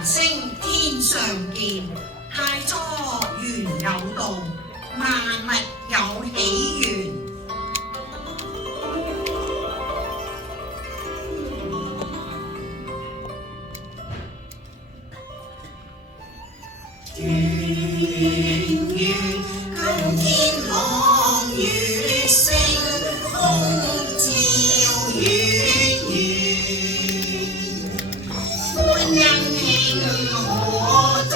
繁星天上見，太初原有道，萬物有起源。圓圓今天朗月星，空照月圓。歡欣慶河中，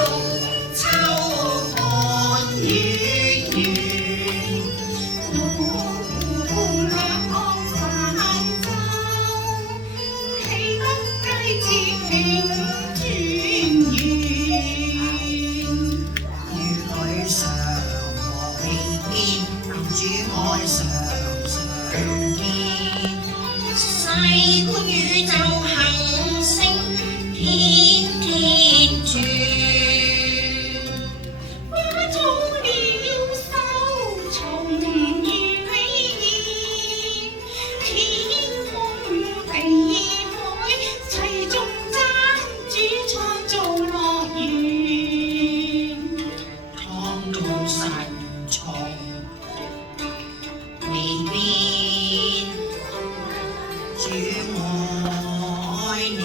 秋看月圓。路兩岸泛舟，豈不佳節慶團圓。常何未見，男主愛常見。細觀宇宙行星，天天轉。花草鳥獸蟲魚美豔，天空地海齊眾爭主創造樂園。神從未變，主愛你，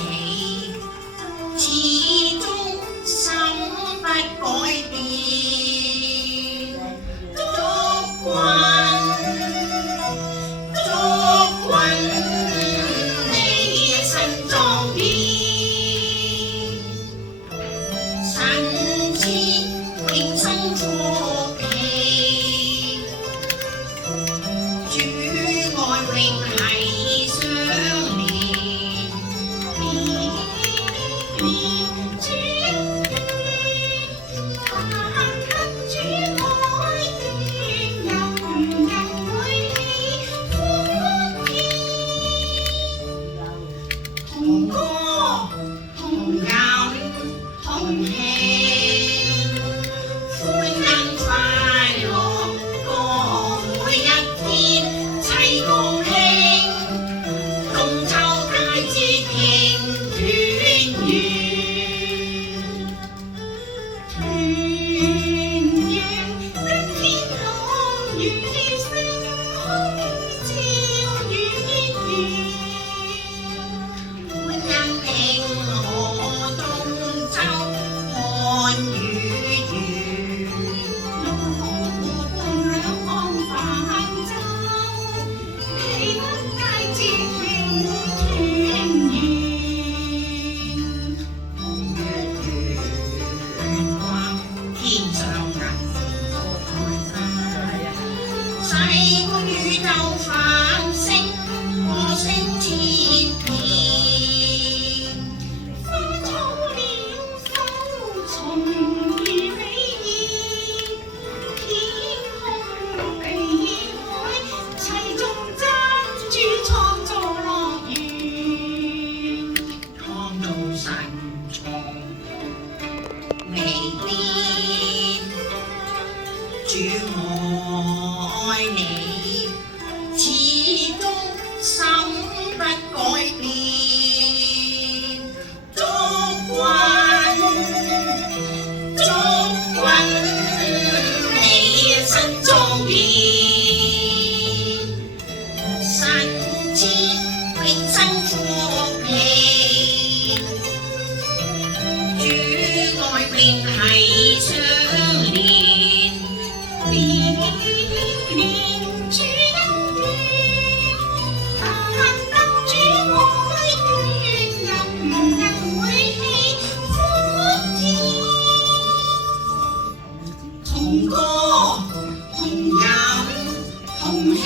始終心不改變。祝君你身壯健，神之永生錯。同歌同飲同慶，歡欣快樂過每一天，齊共慶中秋佳節慶團圓。團圓今天朗月星，空照月圓。細觀宇宙繁星，歌聲千遍。花草鳥獸蟲魚美豔，天空地海齊眾爭主創造樂園。創造神從未變，主愛你，始終心不改變。祝君你身壯健，神之永生福氣，主愛永繫相連。年主恩怨，但得主愛願，人會喜歡天。同歌同飲同慶。